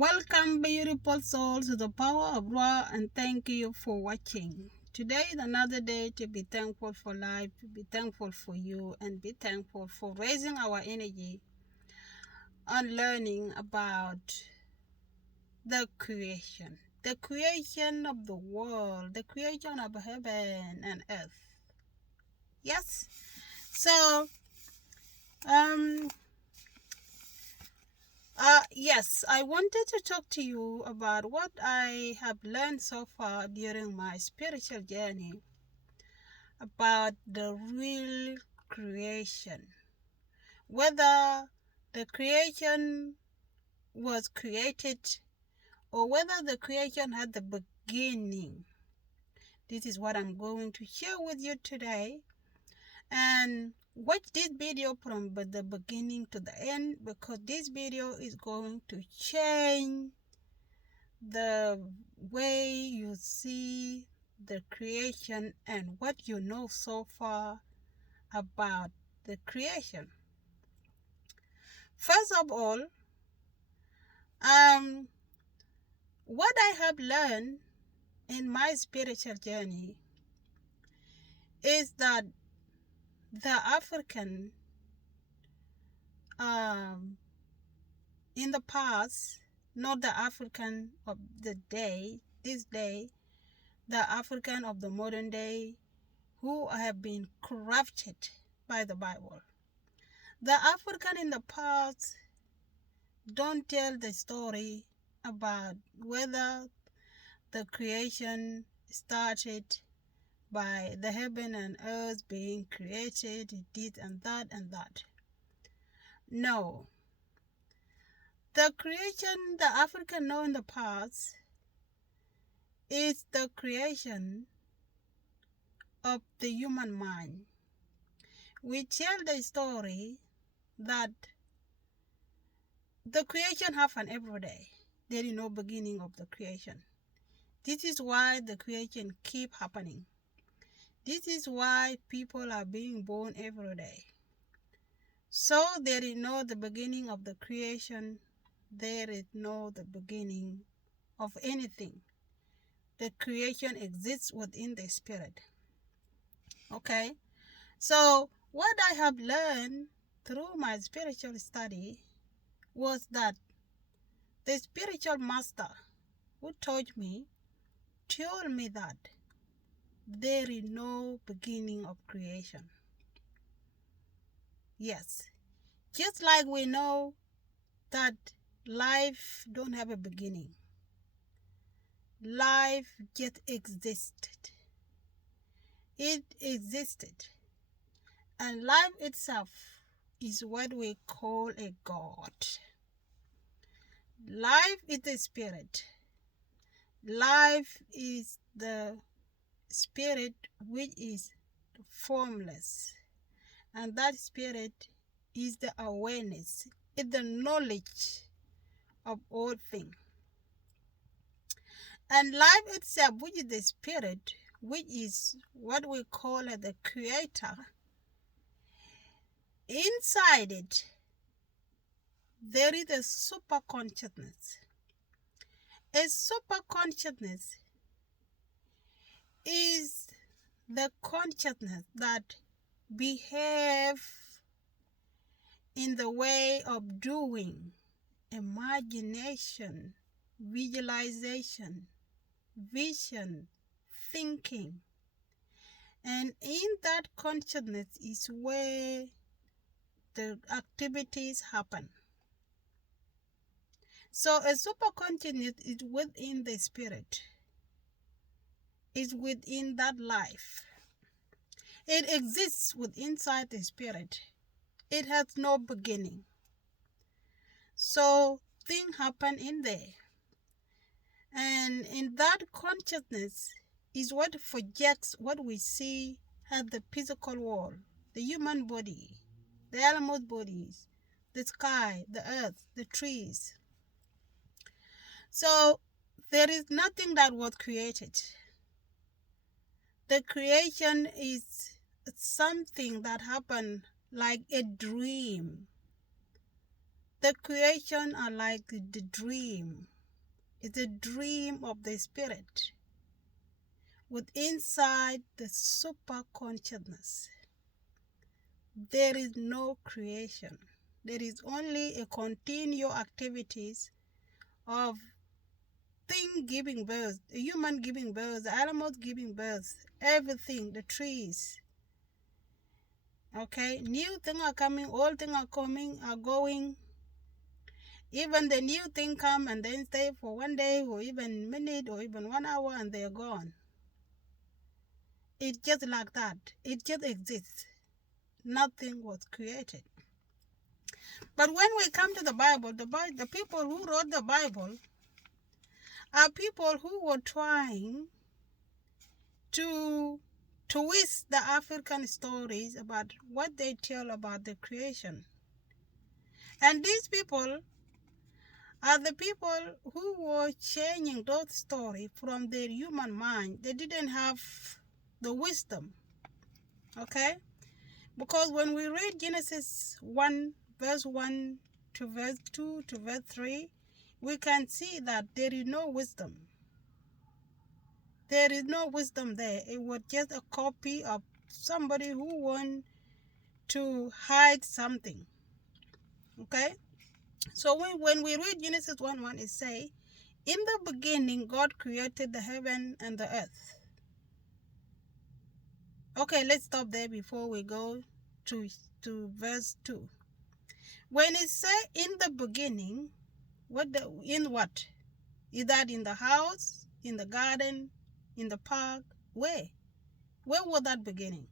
Welcome, beautiful souls, to the power of Ra, and thank you for watching. Today is another day to be thankful for life, to be thankful for you, and be thankful for raising our energy on learning about the creation of the world, the creation of heaven and earth. Yes. So, um, yes, I wanted to talk to you about what I have learned so far during my spiritual journey about the real creation. Whether the creation was created or whether the creation had the beginning. This is what I'm going to share with you today. And watch this video from the beginning to the end, because this video is going to change the way you see the creation and what you know so far about the creation. First of all, what I have learned in my spiritual journey is that the African, in the past, not the African of the day, this day, the African of the modern day, who have been corrupted by the Bible. The African in the past don't tell the story about whether the creation started by the heaven and earth being created, this and that and that. No. The creation the African know in the past is the creation of the human mind. We tell the story that the creation happened every day. There is no beginning of the creation. This is why the creation keep happening. This is why people are being born every day. So there is no the beginning of the creation. There is no the beginning of anything. The creation exists within the spirit. Okay? So what I have learned through my spiritual study was that the spiritual master who told me that there is no beginning of creation. Yes. Just like we know that life don't have a beginning. Life just existed. It existed. And life itself is what we call a God. Life is the spirit. Life is the spirit which is formless. And that spirit is the awareness, is the knowledge of all things. And life itself, which is the spirit, which is what we call the creator, inside it, there is a super consciousness. A super consciousness is the consciousness that behave in the way of doing, imagination, visualization, vision, thinking. And in that consciousness is where the activities happen. So a super consciousness is within the spirit. Is within that life. It exists within inside the spirit. It has no beginning. So things happen in there. And in that consciousness is what projects what we see as the physical world, the human body, the animal bodies, the sky, the earth, the trees. So there is nothing that was created. The creation is something that happened like a dream. The creation are like the dream. It's a dream of the spirit with inside the super consciousness. There is no creation. There is only a continual activities of thing giving birth, a human giving birth, the animals giving birth, everything, the trees. Okay, new things are coming, old things are coming, are going. Even the new thing come and then stay for one day or even minute or even 1 hour and they're gone. It's just like that. It just exists. Nothing was created. But when we come to the Bible, the people who wrote the Bible are people who were trying to twist the African stories about what they tell about the creation. And these people are the people who were changing those stories from their human mind. They didn't have the wisdom. Okay? Because when we read Genesis 1, verse 1 to verse 2 to verse 3, we can see that there is no wisdom. There is no wisdom there. It was just a copy of somebody who wanted to hide something. Okay? So when we read Genesis 1:1, it says, in the beginning, God created the heaven and the earth. Okay, let's stop there before we go to verse 2. When it says in the beginning, in what? Is that in the house, in the garden, in the park? Where? Where was that beginning?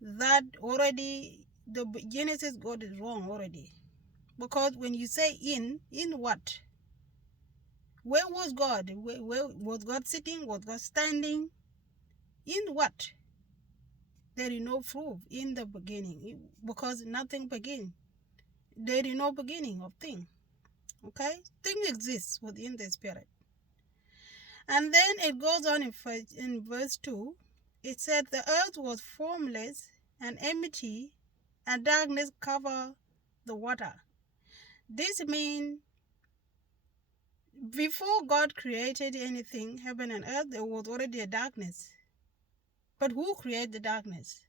That already, the Genesis God is wrong already. Because when you say in what? Where was God? Where was God sitting? Was God standing? In what? There is no proof in the beginning because nothing begins. There is no beginning of thing. Okay? Thing exists within the spirit. And then it goes on in verse 2. It said the earth was formless and empty and darkness covered the water. This means before God created anything, heaven and earth, there was already a darkness. But who created the darkness?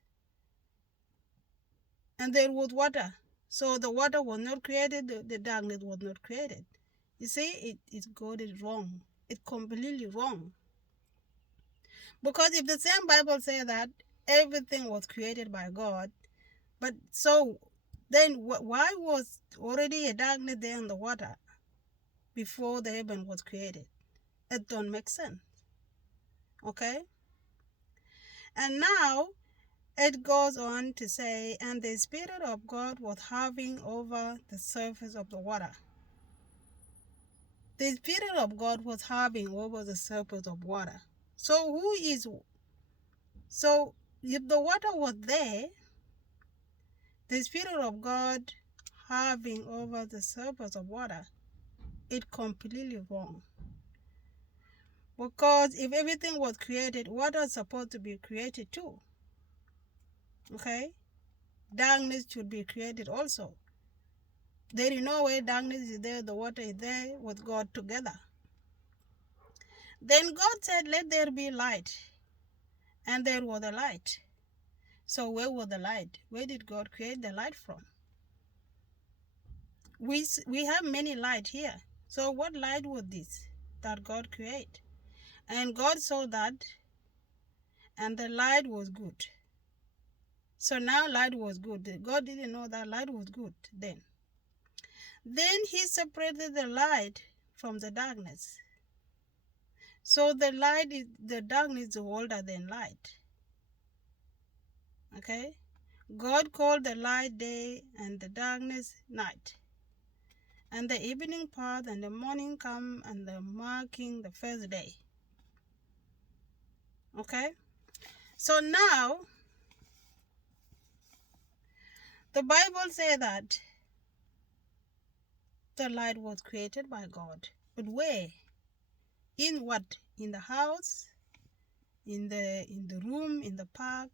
And there was water. So the water was not created, the darkness was not created. You see, God is wrong. It's completely wrong. Because if the same Bible says that everything was created by God, but so then why was already a darkness there in the water before the heaven was created? It don't make sense. Okay? And now it goes on to say, and the Spirit of God was hovering over the surface of the water. The Spirit of God was hovering over the surface of water. So if the water was there, the Spirit of God hovering over the surface of water, it's completely wrong. Because if everything was created, water is supposed to be created too. Okay? Darkness should be created also. There is no way darkness is there, the water is there with God together. Then God said, let there be light. And there was a light. So where was the light? Where did God create the light from? We have many light here. So what light was this that God created? And God saw that, and the light was good. So now light was good. God didn't know that light was good then. Then he separated the light from the darkness. So the darkness is older than light. Okay? God called the light day and the darkness night. And the evening passed and the morning come and the marking the first day. Okay? So now, the Bible says that the light was created by God. But where? In what? In the house? In the room? In the park?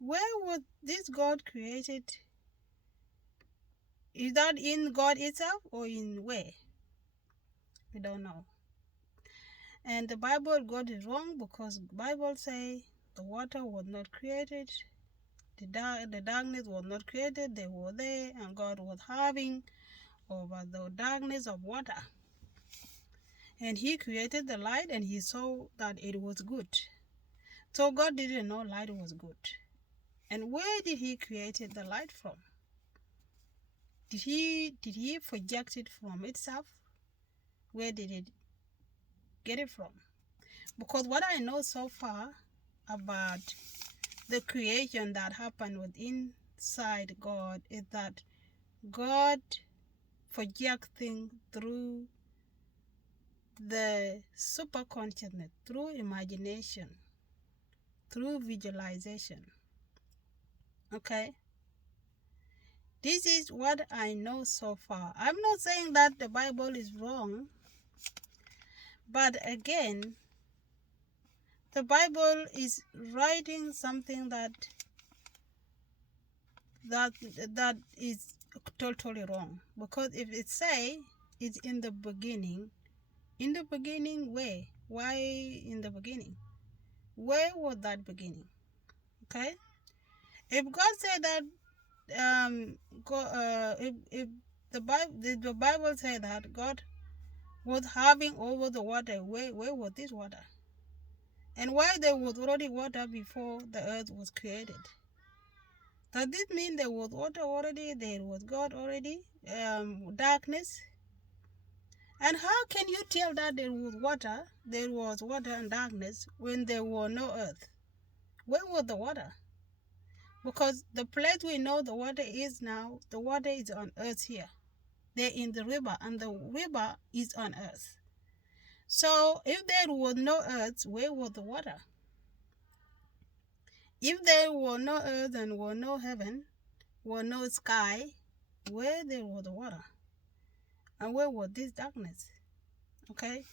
Where was this God created Is that in God itself or in where? We don't know. And the Bible got it wrong, because the Bible say the water was not created, the darkness was not created, they were there, and God was having over the darkness of water. And he created the light, and he saw that it was good. So God didn't know light was good. And where did he create the light from? Did he project it from itself? Where did it get it from? Because what I know so far about the creation that happened within inside God is that God projects things through the superconsciousness, through imagination, through visualization. Okay? This is what I know so far. I'm not saying that the Bible is wrong, but again, the Bible is writing something that is totally wrong. Because if it say it's in the beginning where? Why in the beginning? Where was that beginning? Okay? If God said that if the Bible said that God was having over the water, where was this water? And why there was already water before the earth was created? Does this mean there was water already? There was God already? Darkness? And how can you tell that there was water and darkness when there was no earth? Where was the water? Because the place we know the water is now, the water is on earth here. They're in the river, and the river is on earth. So if there was no earth, where was the water? If there were no earth and were no heaven, were no sky, where there was the water? And where was this darkness? Okay?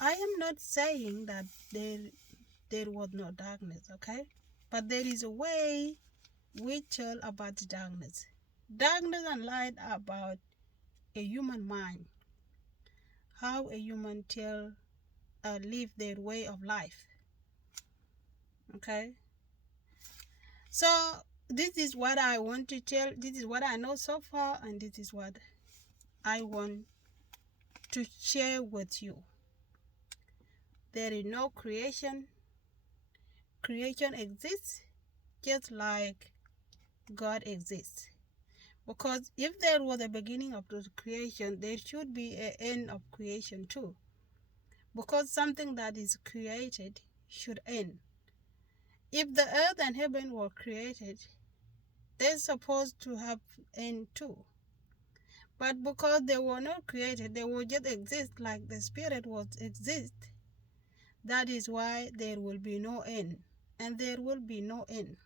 I am not saying that there was no darkness, okay? But there is a way we tell about darkness. Darkness and light are about a human mind. How a human live their way of life. Okay? So this is what I want to tell. This is what I know so far, and this is what I want to share with you. There is no creation. Creation exists just like God exists. Because if there was a beginning of the creation, there should be an end of creation too. Because something that is created should end. If the earth and heaven were created, they're supposed to have end too. But because they were not created, they will just exist like the spirit was exist. That is why there will be no end. And there will be no end.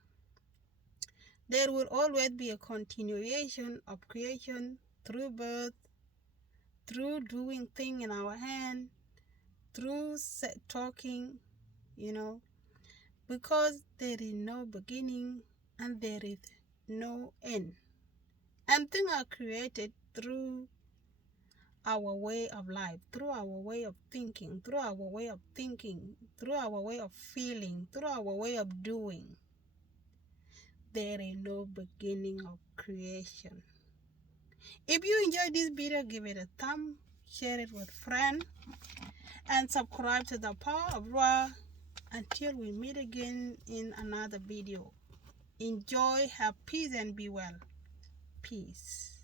There will always be a continuation of creation through birth, through doing things in our hand, through talking, because there is no beginning and there is no end. And things are created through our way of life, through our way of thinking, through our way of feeling, through our way of doing. There is no beginning of creation. If you enjoyed this video, give it a thumb, share it with friends, and subscribe to the Power of Ra. Until we meet again in another video. Enjoy, have peace, and be well. Peace.